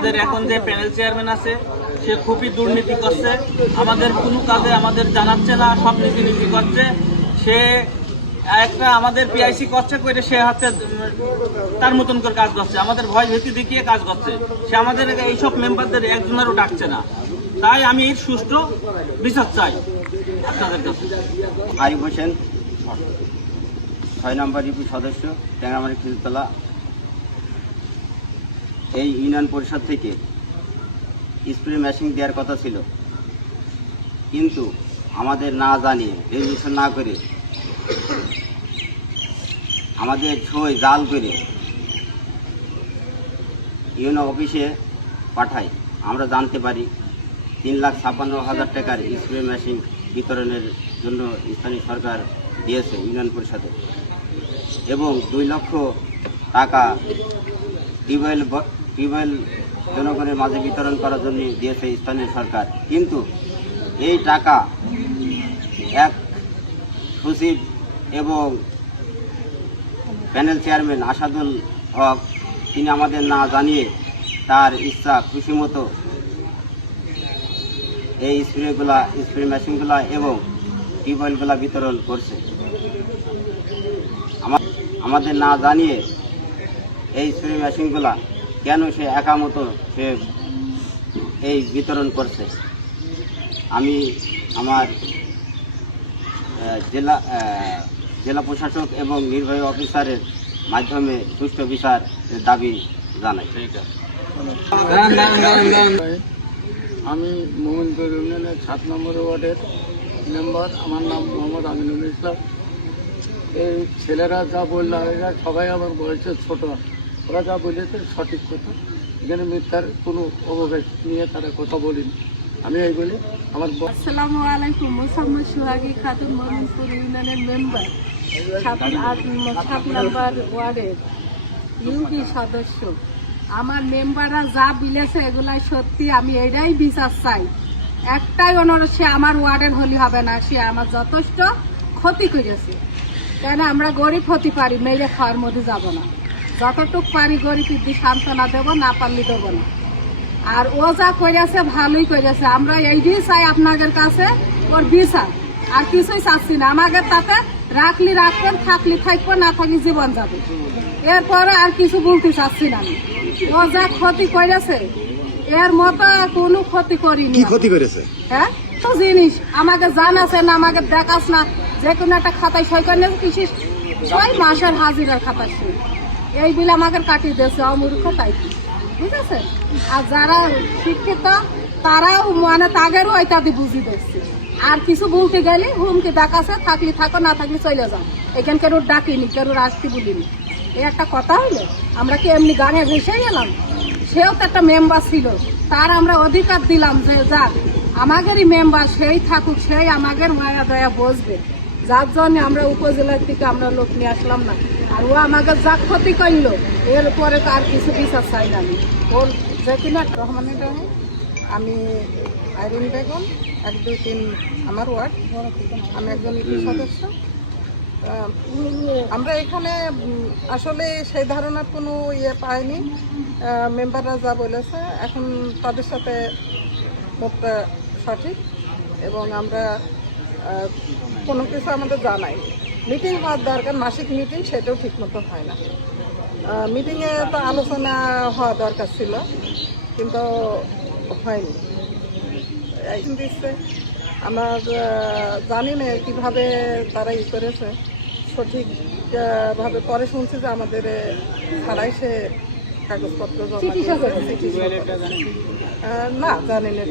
আমাদের এখন যে প্যানেল চেয়ারম্যান আছে সে খুবই দুর্নীতি করছে, আমাদের কোনো কাজে আমাদের জানাচ্ছে না, সব নীতি করছে। সে একটা আমাদের পিআইসি করছে করে সে হচ্ছে তার মতন করে কাজ করছে, আমাদের ভয় ভীতি দেখিয়ে কাজ করছে। সে আমাদের এইসব মেম্বারদের একজনেরও ডাকছে না। তাই আমি এর সুষ্ঠু বিচার চাই আপনাদের কাছে। আরিফ হোসেন, 6 নম্বর ইউপি সদস্য, ট্যাংরামারি খিলতলা। এই ইউনিয়ন পরিষদ থেকে স্প্রে মেশিন দেওয়ার কথা ছিল, কিন্তু আমাদের না জানিয়ে রেজুলেশন না করে আমাদের ছয় জাল করে ইউনো অফিসে পাঠাই। আমরা জানতে পারি 3,56,000 টাকার স্প্রে মেশিন বিতরণের জন্য স্থানীয় সরকার দিয়েছে ইউনিয়ন পরিষদে, এবং 2 লক্ষ টাকা টিউবওয়েল জনগণের মাঝে বিতরণ করার জন্য দিয়েছে স্থানীয় সরকার। কিন্তু এই টাকা এক সচিব এবং প্যানেল চেয়ারম্যান আসাদুল হক তিনি আমাদের না জানিয়ে তার ইচ্ছা খুশি মতো এই স্প্রে মেশিনগুলা এবং টিউবওয়েলগুলা বিতরণ করছে। আমাদের না জানিয়ে এই স্প্রে মেশিনগুলা কেন সে একা মতো সে এই বিতরণ করছে। আমি আমার জেলা প্রশাসক এবং নির্বাহী অফিসারের মাধ্যমে সুষ্ঠু বিচার দাবি জানাই। আমি মোমিনপুর ইউনিয়নের 7 নম্বর ওয়ার্ডের মেম্বার। আমার নাম মোহাম্মদ আমিনুল ইসলাম। এই ছেলেরা যা বললো, এরা সবাই আমার বয়সে ছোট, ওরা যা বলেছে সঠিক কথা। এখানে মিথ্যার কোনো অবকাশ নিয়ে তারা কথা বলিনি। আমি এই বলি আমার। আসসালামু আলাইকুম। মোসাম্মদ সুহাগী খাতুন, মোমিনপুর ইউনিয়নের মেম্বার, 7 নম্বর ওয়ার্ডের ইউপি সদস্য। আমার মেম্বাররা যা বিলেছে এগুলাই সত্যি। আমি এটাই বিচার চাই। একটাই অনুরোধ, সে আমার ওয়ার্ডের হলে হবে না, সে আমার যথেষ্ট ক্ষতি করেছে। কেন আমরা গরিব হতে পারি, মেরে খাওয়ার মধ্যে যাব না। যতটুক পারি গরিবদের সান্ত্বনা দেবো, না পারলে দেবো না। আর ও যা করেছে ভালোই করেছে। আমরা এইটাই চাই আপনাদের কাছে ওর বিচার, আর কিছুই চাচ্ছি না। আমাদের তাতে রাখলি রাখবেন, থাকলি থাকবো, না থাকলে জীবন যাবে। এরপরে আর কিছু বলতে চাচ্ছি না। ও যা ক্ষতি করেছে এর মতো কোনো ক্ষতি করিনি। কি ক্ষতি করেছে? হ্যাঁ, তো জিনিস আমাকে জানাছে না, আমাকে দেখাস না। যে কোনো একটা খাতায় সই করে নিয়েছে, কিছু 6 মাসের হাজিরার খাতা সই, এই বিল আমাকে কাটিয়ে দিয়েছে। অমূর্খ তাই কি, ঠিক আছে। আর যারা শিক্ষিত তারাও মানে তাদেরও ইত্যাদি বুঝিয়ে দিচ্ছে। আর কিছু বলতে গেলে হুমকি দেখাচ্ছে, থাকলে থাকো, না থাকলে চলে যাও। এখানে কেউ ডাকিনি, কেউ আসতে বলিনি। এই একটা কথা হইলো। আমরা কি এমনি গানে ভেসে গেলাম? সেও তো একটা মেম্বার ছিল, তার আমরা অধিকার দিলাম যে যাক আমাদেরই মেম্বার, সেই থাকুক, সেই আমাদের মায়া দয়া বসবে। যার জন্য আমরা উপজেলার থেকে আমরা লোক নিয়ে আসলাম না। আর ও আমাকে যা ক্ষতি করলো এরপরে তো আর কিছু বিচার চাই না। আমি ওর যে কিনা রহমানের রাহে, আমি আইরিন বেগম, 1, 2, 3 আমার ওয়ার্ড। আমি একজন ইউপি সদস্য। আমরা এখানে আসলে সেই ধারণার কোনো পাইনি। মেম্বাররা যা বলেছে এখন তাদের সাথে মোটটা সঠিক, এবং আমরা কোনো কিছু আমাদের জানাইনি। মিটিং হওয়ার দরকার, মাসিক মিটিং, সেটাও ঠিক মতো হয় না। মিটিংয়ে তো আলোচনা হওয়া দরকার ছিল, কিন্তু হয়নি। দিচ্ছে আমার জানি না কীভাবে তারা করেছে সঠিকভাবে। পরে শুনছি যে আমাদের ছাড়াই সে কাগজপত্র জমা, না জানি না।